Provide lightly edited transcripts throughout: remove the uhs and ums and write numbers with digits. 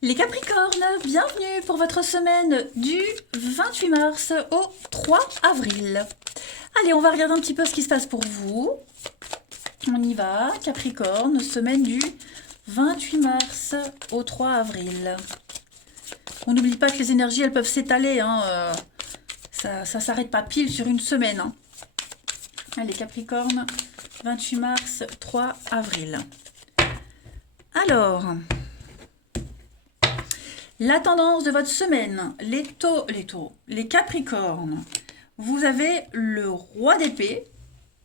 Les Capricornes, bienvenue pour votre semaine du 28 mars au 3 avril. Allez, on va regarder un petit peu ce qui se passe pour vous. On y va, Capricorne, semaine du 28 mars au 3 avril. On n'oublie pas que les énergies, elles peuvent s'étaler. Ça s'arrête pas pile sur une semaine. Allez, Capricorne, 28 mars, 3 avril. Alors... la tendance de votre semaine, les Capricornes, vous avez le roi d'épée,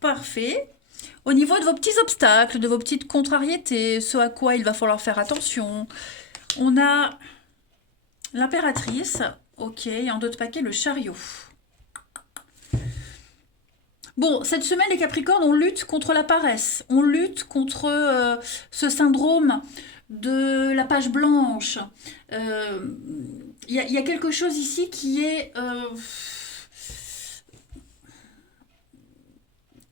parfait. Au niveau de vos petits obstacles, de vos petites contrariétés, ce à quoi il va falloir faire attention, on a l'impératrice, ok, et en d'autres paquets, le chariot. Bon, cette semaine, les Capricornes, on lutte contre la paresse, on lutte contre ce syndrome de la page blanche. Il y a quelque chose ici qui est...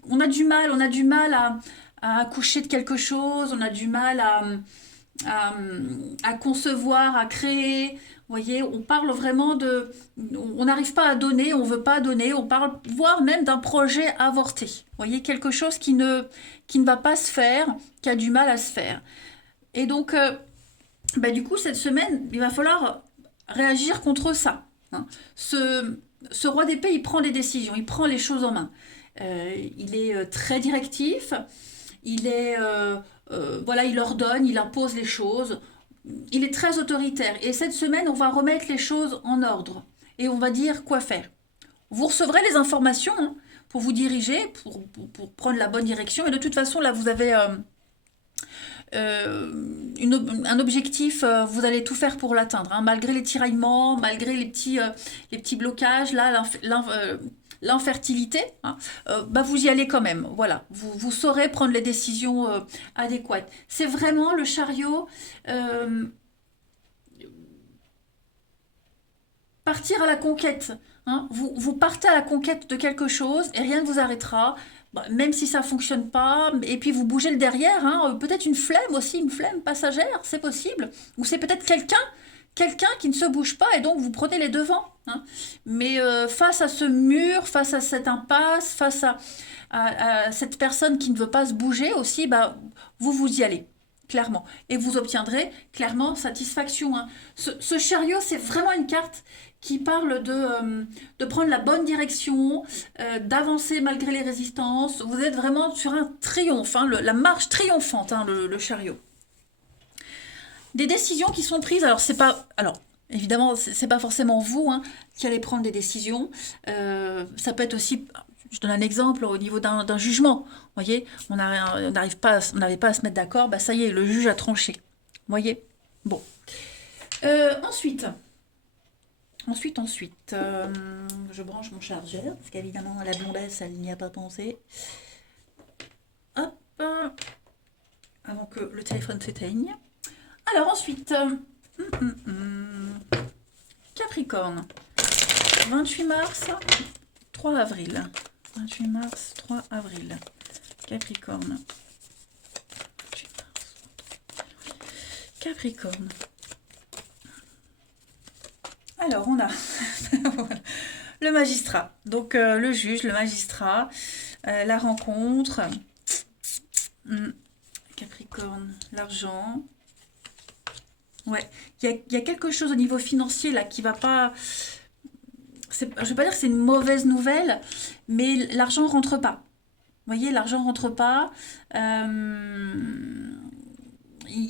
on a du mal à accoucher de quelque chose, on a du mal à, à concevoir, à créer. Vous voyez, on parle vraiment de... on n'arrive pas à donner, on veut pas donner, on parle voire même d'un projet avorté. Vous voyez, quelque chose qui ne va pas se faire, qui a du mal à se faire. Et donc, du coup, cette semaine, il va falloir réagir contre ça. Hein. Ce roi d'épée, il prend des décisions, il prend les choses en main. Il est très directif, voilà, il ordonne, il impose les choses. Il est très autoritaire. Et cette semaine, on va remettre les choses en ordre et on va dire quoi faire. Vous recevrez les informations pour vous diriger, pour prendre la bonne direction. Et de toute façon, là, vous avez un objectif, vous allez tout faire pour l'atteindre, hein, malgré les tiraillements, malgré les petits blocages, là, l'infertilité, hein, vous y allez quand même. Voilà, vous saurez prendre les décisions adéquates. C'est vraiment le chariot. Partir à la conquête. Hein. Vous partez à la conquête de quelque chose et rien ne vous arrêtera. Bah, même si ça ne fonctionne pas, et puis vous bougez le derrière, hein. Peut-être une flemme aussi, une flemme passagère, c'est possible. Ou c'est peut-être quelqu'un qui ne se bouge pas et donc vous prenez les devants. Hein. Mais face à ce mur, face à cette impasse, face à cette personne qui ne veut pas se bouger aussi, vous y allez clairement. Et vous obtiendrez clairement satisfaction. Hein. Ce chariot, c'est vraiment une carte qui parle de prendre la bonne direction, d'avancer malgré les résistances. Vous êtes vraiment sur un triomphe, hein, la marche triomphante, hein, le chariot. Des décisions qui sont prises, alors c'est pas... Alors, évidemment, c'est pas forcément vous hein, qui allez prendre des décisions. Ça peut être aussi... Je donne un exemple au niveau d'un jugement. Vous voyez, on n'avait pas à se mettre d'accord, ça y est, le juge a tranché. Vous voyez. Bon. Ensuite, je branche mon chargeur, parce qu'évidemment, la blondesse, elle n'y a pas pensé. Hop, avant que le téléphone s'éteigne. Alors ensuite, Capricorne, 28 mars, 3 avril. 28 mars, 3 avril. Capricorne. Capricorne. Alors, on a le magistrat. Donc, le juge, le magistrat, la rencontre. Capricorne, l'argent. Ouais, il y a quelque chose au niveau financier là qui va pas. Je ne vais pas dire que c'est une mauvaise nouvelle, mais l'argent rentre pas. Vous voyez, l'argent rentre pas. Il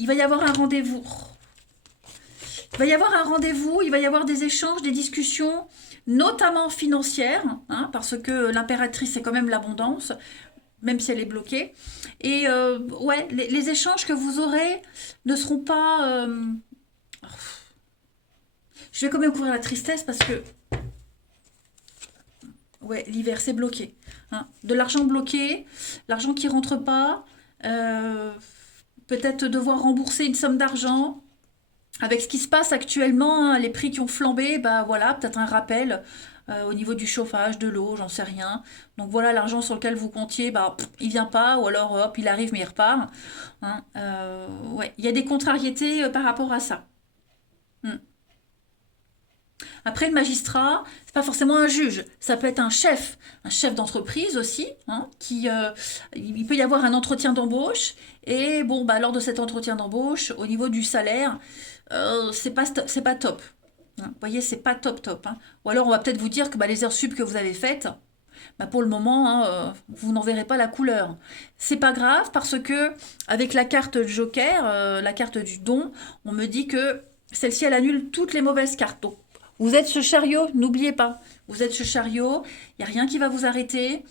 va y avoir un rendez-vous. Il va y avoir un rendez-vous, il va y avoir des échanges, des discussions, notamment financières, hein, parce que l'impératrice, c'est quand même l'abondance, même si elle est bloquée. Et ouais, les échanges que vous aurez ne seront pas... Je vais quand même couvrir la tristesse parce que... Ouais, l'hiver, c'est bloqué. Hein. De l'argent bloqué, l'argent qui rentre pas, peut-être devoir rembourser une somme d'argent. Avec ce qui se passe actuellement, hein, les prix qui ont flambé, voilà, peut-être un rappel au niveau du chauffage, de l'eau, j'en sais rien. Donc voilà, l'argent sur lequel vous comptiez, il vient pas, ou alors hop, il arrive mais il repart. Hein. Ouais, il y a des contrariétés par rapport à ça. Hmm. Après, le magistrat, c'est pas forcément un juge, ça peut être un chef d'entreprise aussi, hein, il peut y avoir un entretien d'embauche, et bon, bah, lors de cet entretien d'embauche, au niveau du salaire, c'est pas top. Hein. Vous voyez, c'est pas top top. Hein. Ou alors, on va peut-être vous dire que bah, les heures sup que vous avez faites, bah, pour le moment, hein, vous n'en verrez pas la couleur. C'est pas grave parce que avec la carte Joker, la carte du don, on me dit que celle-ci elle annule toutes les mauvaises cartes. Donc, vous êtes ce chariot, n'oubliez pas. Vous êtes ce chariot, il n'y a rien qui va vous arrêter.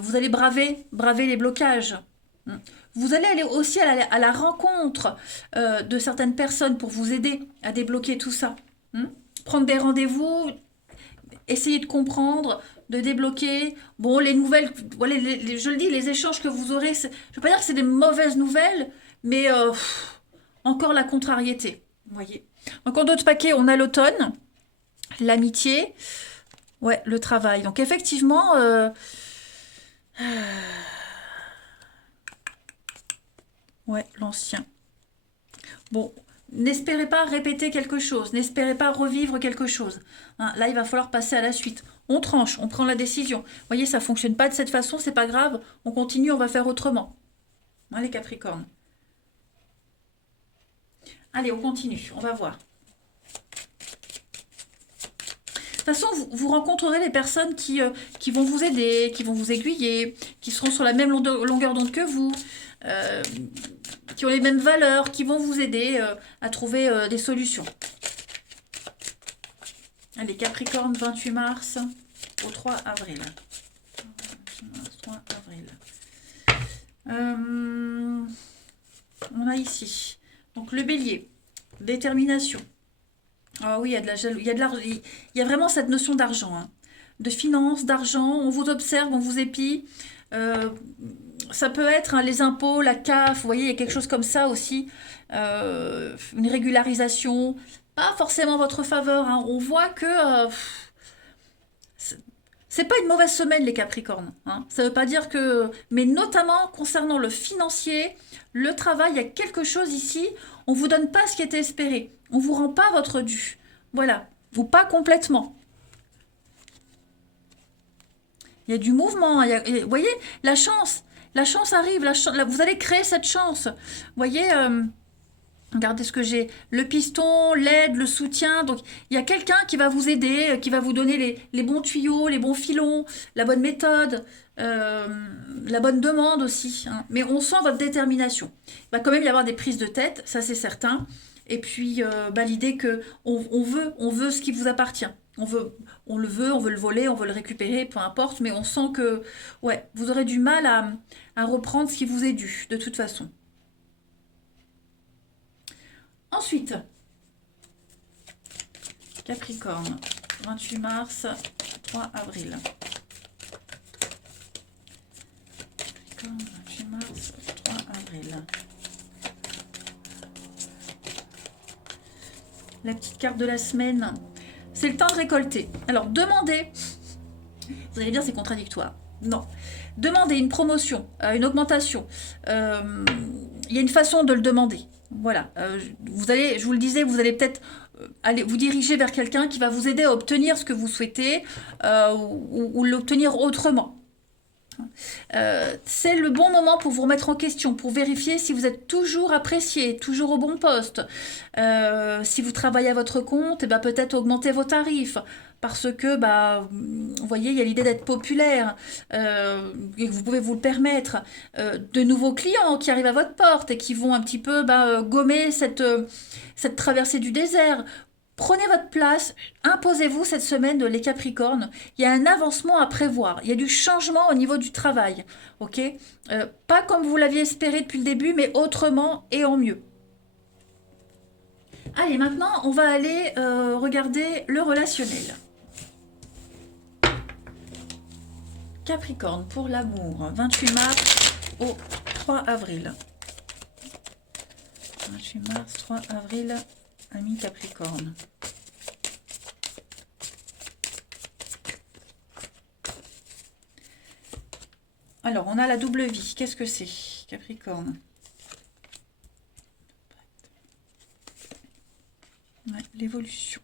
Vous allez braver les blocages. Hmm. Vous allez aller aussi à la rencontre de certaines personnes pour vous aider à débloquer tout ça. Hmm. Prendre des rendez-vous, essayer de comprendre, de débloquer. Bon, les nouvelles, voilà, je le dis, les échanges que vous aurez, je ne veux pas dire que c'est des mauvaises nouvelles, mais encore la contrariété. Vous voyez. Donc en d'autres paquets, on a l'automne, l'amitié, ouais, le travail. Donc effectivement, ouais, l'ancien. Bon, n'espérez pas répéter quelque chose, n'espérez pas revivre quelque chose. Hein, là, il va falloir passer à la suite. On tranche, on prend la décision. Vous voyez, ça fonctionne pas de cette façon, c'est pas grave. On continue, on va faire autrement. Hein, les Capricornes. Allez, on continue, on va voir. De toute façon, vous rencontrerez des personnes qui vont vous aider, qui vont vous aiguiller, qui seront sur la même longueur d'onde que vous, euh, qui ont les mêmes valeurs, qui vont vous aider à trouver des solutions. Allez, Capricorne, 28 mars au 3 avril. 28 mars, 3 avril. On a ici, donc le bélier, détermination. Ah oui, il y a de la jalousie, il y a vraiment cette notion d'argent, hein. De finance, d'argent, on vous observe, on vous épie. Euh, Ça peut être hein, les impôts, la CAF, vous voyez, il y a quelque chose comme ça aussi. Une régularisation, pas forcément en votre faveur. Hein. On voit que c'est pas une mauvaise semaine, les Capricornes. Hein. Ça veut pas dire que. Mais notamment concernant le financier, le travail, il y a quelque chose ici. On vous donne pas ce qui était espéré. On vous rend pas votre dû. Voilà. Vous pas complètement. Il y a du mouvement. Vous voyez, la chance. La chance arrive. Vous allez créer cette chance. Vous voyez. Regardez ce que j'ai. Le piston, l'aide, le soutien. Donc, il y a quelqu'un qui va vous aider, qui va vous donner les bons tuyaux, les bons filons, la bonne méthode, euh, la bonne demande aussi. Hein. Mais on sent votre détermination. Il va quand même y avoir des prises de tête, ça c'est certain. Et puis, bah, l'idée que on veut ce qui vous appartient. On veut le voler, on veut le récupérer, peu importe. Mais on sent que, ouais, vous aurez du mal à reprendre ce qui vous est dû, de toute façon. Ensuite, Capricorne, 28 mars, 3 avril. Capricorne, 28 mars, 3 avril. La petite carte de la semaine, c'est le temps de récolter. Alors, demandez, vous allez dire c'est contradictoire. Non. Demandez une promotion, une augmentation. Il y a une façon de le demander. Voilà. Vous allez, je vous le disais, vous allez peut-être aller vous diriger vers quelqu'un qui va vous aider à obtenir ce que vous souhaitez ou l'obtenir autrement. C'est le bon moment pour vous remettre en question, pour vérifier si vous êtes toujours apprécié, toujours au bon poste. Si vous travaillez à votre compte, eh ben, peut-être augmenter vos tarifs. Parce que, bah, vous voyez, il y a l'idée d'être populaire et que vous pouvez vous le permettre. De nouveaux clients qui arrivent à votre porte et qui vont un petit peu bah, gommer cette traversée du désert. Prenez votre place, imposez-vous cette semaine les Capricornes. Il y a un avancement à prévoir, il y a du changement au niveau du travail, ok. Pas comme vous l'aviez espéré depuis le début, mais autrement et en mieux. Allez, maintenant, on va aller regarder le relationnel. Capricorne pour l'amour, 28 mars au 3 avril. 28 mars, 3 avril, ami Capricorne. Alors, on a la double vie. Qu'est-ce que c'est, Capricorne? Ouais, l'évolution.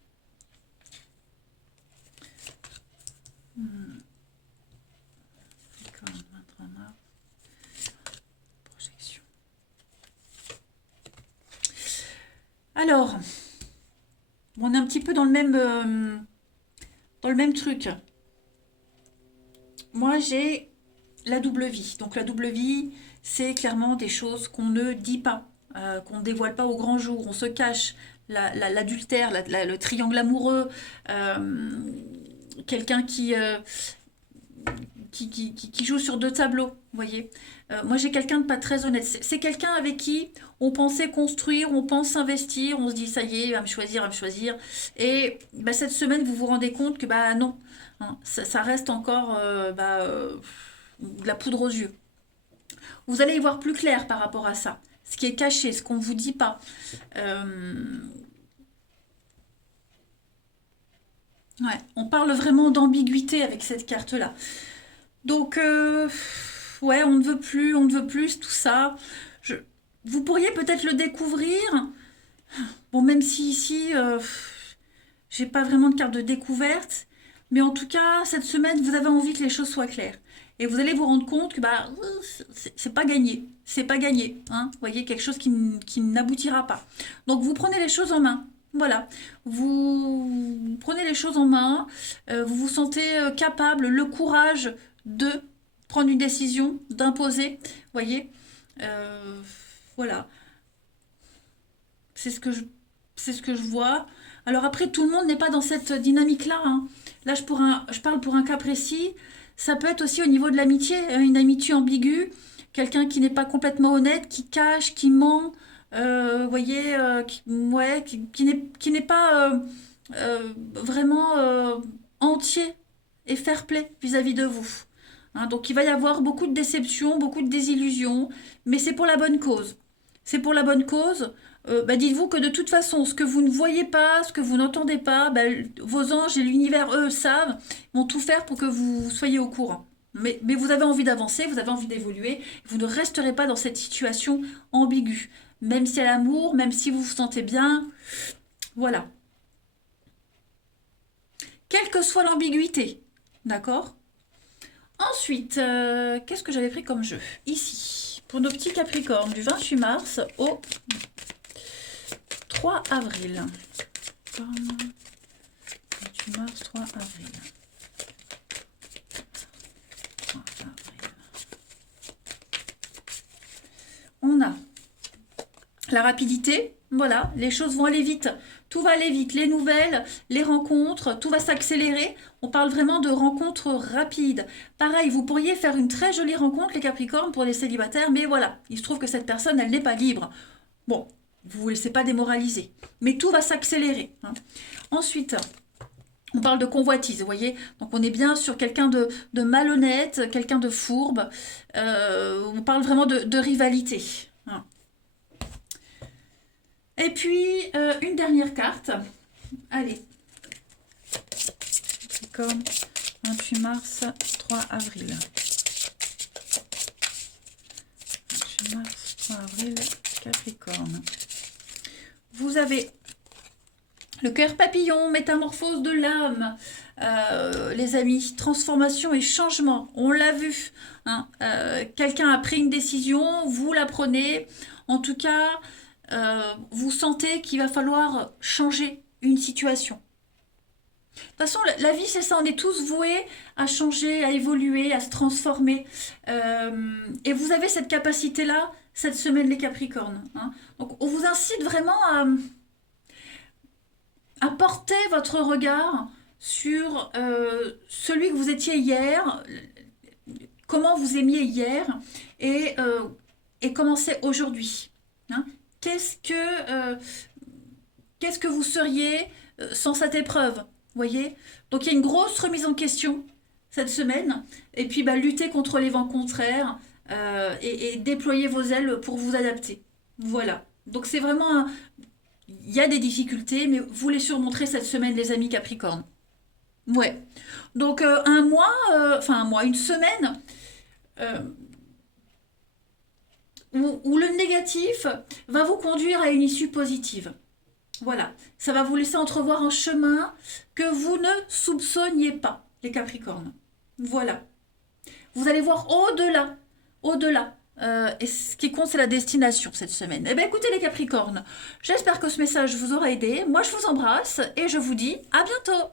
Capricorne, 23 mars. Projection. Alors, on est un petit peu dans le même truc. Moi, j'ai la double vie. Donc, la double vie, c'est clairement des choses qu'on ne dit pas, qu'on ne dévoile pas au grand jour. On se cache. L'adultère, le triangle amoureux, euh, quelqu'un qui joue sur deux tableaux, vous voyez. Moi, j'ai quelqu'un de pas très honnête. C'est quelqu'un avec qui on pensait construire, on pense investir, on se dit, ça y est, il va me choisir, il va me choisir. Et bah, cette semaine, vous vous rendez compte que bah non, hein, ça reste encore de la poudre aux yeux. Vous allez y voir plus clair par rapport à ça. Ce qui est caché, ce qu'on ne vous dit pas. Euh, ouais, on parle vraiment d'ambiguïté avec cette carte-là. Donc, ouais, on ne veut plus, tout ça. Je- vous pourriez peut-être le découvrir. Bon, même si ici, j'ai pas vraiment de carte de découverte. Mais en tout cas, cette semaine, vous avez envie que les choses soient claires. Et vous allez vous rendre compte que bah, c'est pas gagné. C'est pas gagné. Hein. Vous voyez, quelque chose qui n'aboutira pas. Donc, vous prenez les choses en main. Voilà. Vous prenez les choses en main. Vous vous sentez capable, le courage de prendre une décision, d'imposer. Vous voyez. Euh, voilà. C'est ce que c'est ce que je vois. Alors après, tout le monde n'est pas dans cette dynamique-là. Hein. Là, je parle pour un cas précis. Ça peut être aussi au niveau de l'amitié, hein, une amitié ambiguë, quelqu'un qui n'est pas complètement honnête, qui cache, qui ment, vous voyez, ouais, qui n'est pas vraiment entier et fair-play vis-à-vis de vous. Hein, donc il va y avoir beaucoup de déceptions, beaucoup de désillusions, mais c'est pour la bonne cause. C'est pour la bonne cause. Bah, dites-vous que de toute façon, ce que vous ne voyez pas, ce que vous n'entendez pas, bah, vos anges et l'univers, eux, savent, vont tout faire pour que vous soyez au courant. Mais vous avez envie d'avancer, vous avez envie d'évoluer, vous ne resterez pas dans cette situation ambiguë. Même si à l'amour, même si vous vous sentez bien, voilà. Quelle que soit l'ambiguïté, d'accord. Ensuite, qu'est-ce que j'avais pris comme jeu? Ici, pour nos petits Capricornes, du 28 mars au 3 avril. 28 mars, 3 avril. 3 avril. On a la rapidité, voilà, les choses vont aller vite. Tout va aller vite, les nouvelles, les rencontres, tout va s'accélérer. On parle vraiment de rencontres rapides. Pareil, vous pourriez faire une très jolie rencontre, les Capricornes, pour les célibataires, mais voilà, il se trouve que cette personne, elle n'est pas libre. Bon, vous ne vous laissez pas démoraliser. Mais tout va s'accélérer. Hein. Ensuite, on parle de convoitise, vous voyez. Donc on est bien sur quelqu'un de malhonnête, quelqu'un de fourbe. On parle vraiment de rivalité. Hein. Et puis, une dernière carte. Allez. Capricorne, 28 mars, 3 avril. 28 mars, 3 avril, Capricorne. Vous avez le cœur papillon, métamorphose de l'âme, les amis, transformation et changement. On l'a vu. Hein, quelqu'un a pris une décision, vous la prenez. En tout cas, vous sentez qu'il va falloir changer une situation. De toute façon, la vie, c'est ça. On est tous voués à changer, à évoluer, à se transformer. Et vous avez cette capacité-là cette semaine, les Capricornes. Hein. Donc, on vous incite vraiment à porter votre regard sur celui que vous étiez hier, comment vous aimiez hier et comment c'est aujourd'hui. Hein. Qu'est-ce que, euh, qu'est-ce que vous seriez sans cette épreuve? Vous voyez. Donc il y a une grosse remise en question cette semaine. Et puis bah, lutter contre les vents contraires et déployer vos ailes pour vous adapter. Voilà. Donc c'est vraiment il y a des difficultés, mais vous les surmonterez cette semaine, les amis Capricorne. Ouais. Donc un mois, une semaine euh, où le négatif va vous conduire à une issue positive. Voilà, ça va vous laisser entrevoir un chemin que vous ne soupçonniez pas, les Capricornes. Voilà. Vous allez voir au-delà, au-delà. Et ce qui compte, c'est la destination cette semaine. Eh bien, écoutez les Capricornes, j'espère que ce message vous aura aidé. Moi, je vous embrasse et je vous dis à bientôt.